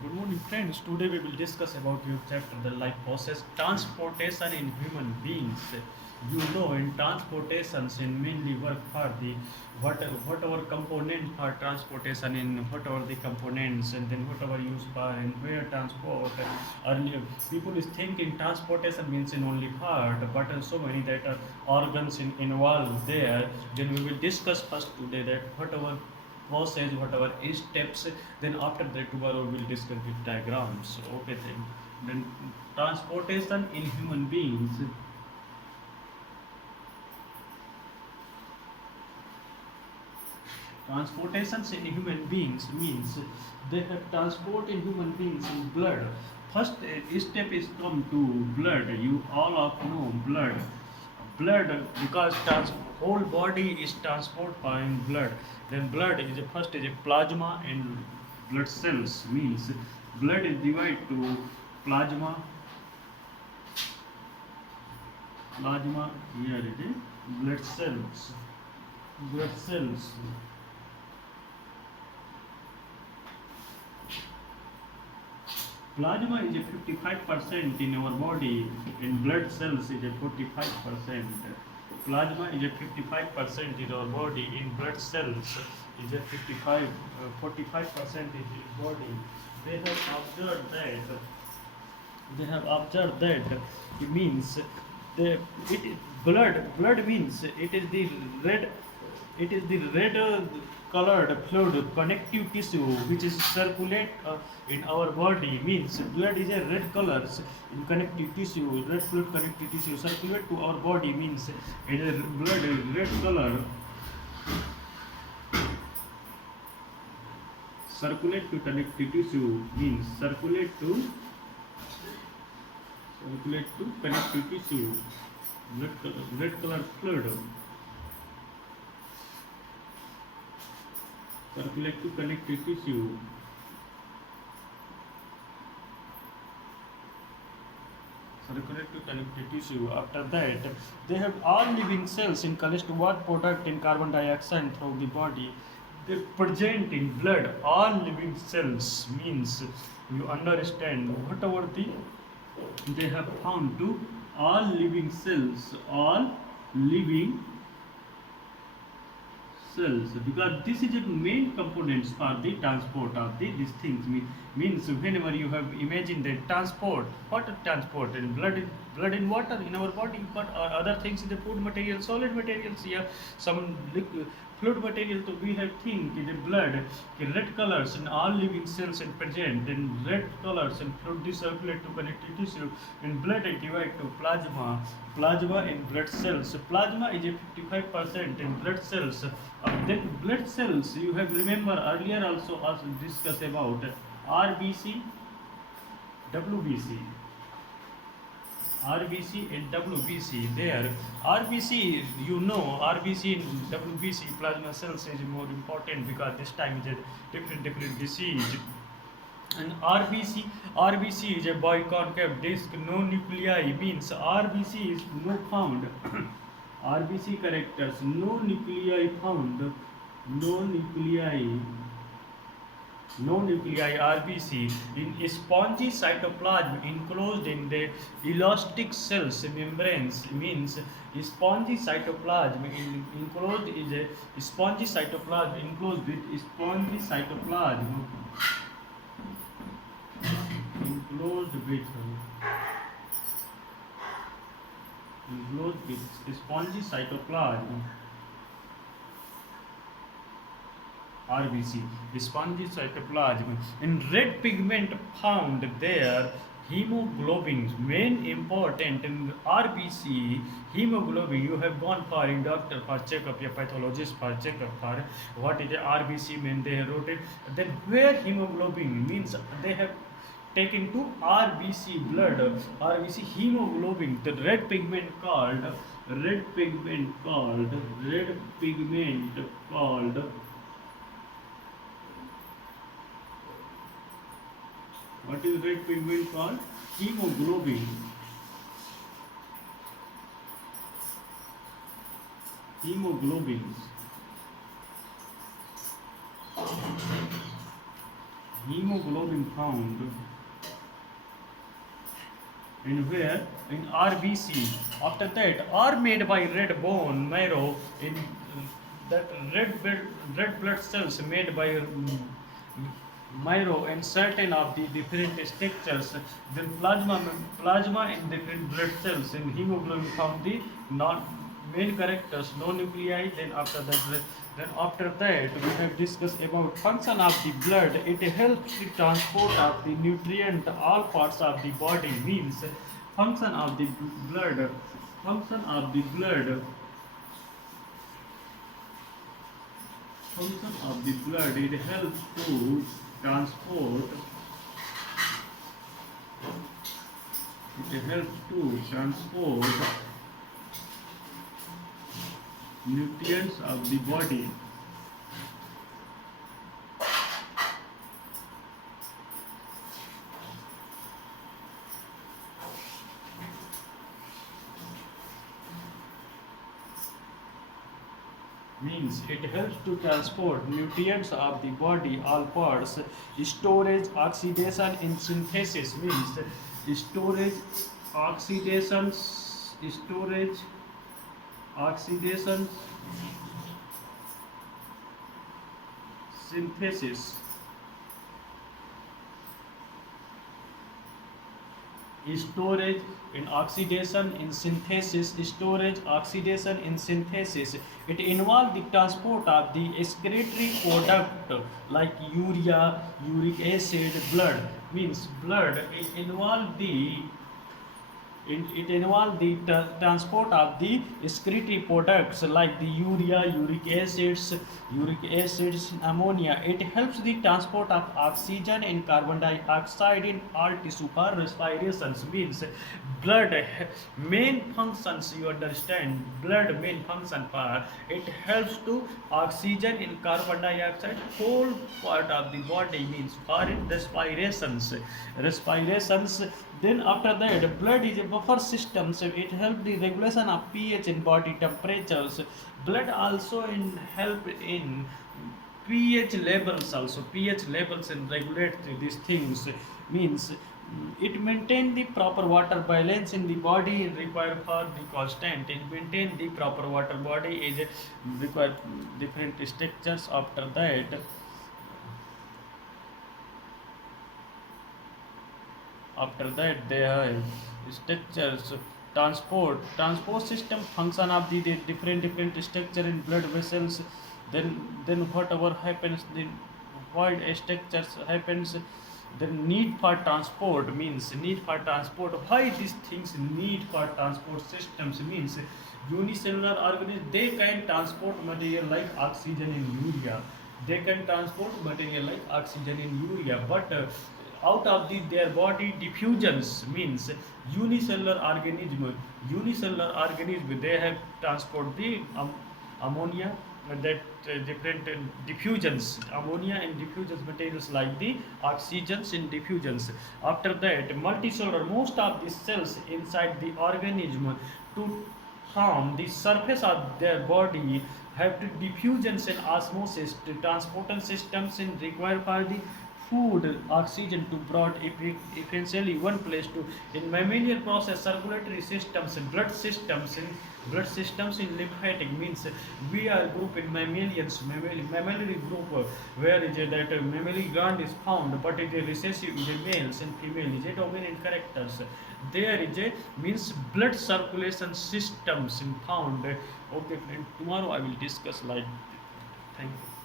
Good morning, friends. Today we will discuss about your chapter, the life process, transportation in human beings. You know, in transportations, in mainly work for the whatever component for transportation, in whatever the components, and then whatever used for and where transport. Earlier, people is thinking transportation means in only part, but so many that are organs involved there. Then we will discuss first today that whatever process, whatever steps, then after that tomorrow we'll discuss with diagrams. Okay, then transportation in human beings. Transportations in human beings means they have transport in human beings in blood. First step is come to blood. You all of know blood. Blood, because whole body is transport by blood. Then blood is first is a plasma and blood cells means blood is divided to plasma. Plasma here it is blood cells. Blood cells. Plasma is a 55% in our body, and blood cells is a 45%. Plasma is a 55% in our body, in blood cells is a 45% in the body. They have observed that. They have observed that it means the blood means it is the red colored fluid connective tissue which is circulate in our body. Means blood is a red color in connective tissue. Red fluid connective tissue circulate to our body means it is blood is red color. Circulate to connective tissue means circulate to connective tissue. Red color fluid circulate to connective tissue. Circulate to connective tissue. After that, they have all living cells in collect what product in carbon dioxide through the body. They present in blood. All living cells means you understand whatever they have found to all living cells, all living cells, because this is the main components for the transport of these things. Means whenever you have imagined the transport, what transport in blood in water in our body, but other things in the food material, solid materials, yeah, some fluid material. So we have think in the blood, in red colors in all living cells and present in red colors and fluid circulate to connective tissue. In blood it divide to plasma in blood cells. So plasma is a 55% in blood cells. Then blood cells you have remember earlier also discussed about RBC, WBC. RBC and WBC. There, RBC, you know, RBC and WBC plasma cells is more important because this time is a different disease. And RBC is a biconcave disc, no nuclei. Means RBC is no found. RBC characters, no nuclei found, no nuclei. No nuclei RBC in spongy cytoplasm enclosed in the elastic cells membranes. Means spongy cytoplasm enclosed is a spongy cytoplasm enclosed with spongy cytoplasm enclosed with spongy cytoplasm. RBC, spongy cytoplasm. In red pigment found there, hemoglobin, main important in RBC, hemoglobin. You have gone for in doctor for checkup, your pathologist for checkup for what is the RBC mean, they wrote it. Then where hemoglobin means they have taken to RBC blood, RBC hemoglobin, the red pigment called red pigment called what is red pigment called? Hemoglobin. Hemoglobins. hemoglobin found in where? In RBC. After that, are made by red bone marrow in that red blood cells made by marrow and certain of the different structures. Then plasma in different blood cells in hemoglobin found the non main characters, no nuclei. Then after that we have discussed about function of the blood. It helps the transport of the nutrient to all parts of the body. Means function of the blood. Function of the blood. Function of the blood. It helps to transport. It helps to transport nutrients of the body. Means it helps to transport nutrients of the body, all parts. Storage, oxidation, and synthesis. Means storage, oxidation, storage, oxidation, synthesis. Storage in oxidation in synthesis. Storage, oxidation in synthesis. It involves the transport of the excretory product like urea, uric acid, blood. Means blood. It involves the transport of the excretory products like the urea, uric acids, ammonia. It helps the transport of oxygen and carbon dioxide in all tissue for respirations. Means blood main functions, you understand, blood main function for it helps to oxygen and carbon dioxide whole part of the body. Means for respirations. Then after that, blood is a buffer system, so it helps the regulation of pH in body temperatures. Blood also help in pH levels also. pH levels and regulate these things. Means it maintain the proper water balance in the body and require for the constant. It maintain the proper water body is require different structures. After that they have structures. Transport system function of the different structure in blood vessels. Then whatever happens, the void structures happens. The need for transport. Means need for transport. Why these things need for transport systems? Means unicellular organisms, they can transport material like oxygen and urea. They can transport material like oxygen and urea, but out of their body diffusions. Means unicellular organism, they have transport the ammonia, that different diffusions, ammonia and diffusions materials like the oxygens in diffusions. After that, multicellular, most of the cells inside the organism to form the surface of their body have the diffusions and osmosis, the transportation systems in required for the food, oxygen to brought essentially one place to. In mammalian process, circulatory systems, blood systems in lymphatic. Means we are group in mammalians, mammalian group, where is it that mammalian gland is found, but it is recessive in the males and female is a dominant characters. There is a means blood circulation systems in found. Okay, friend, tomorrow I will discuss like. Thank you.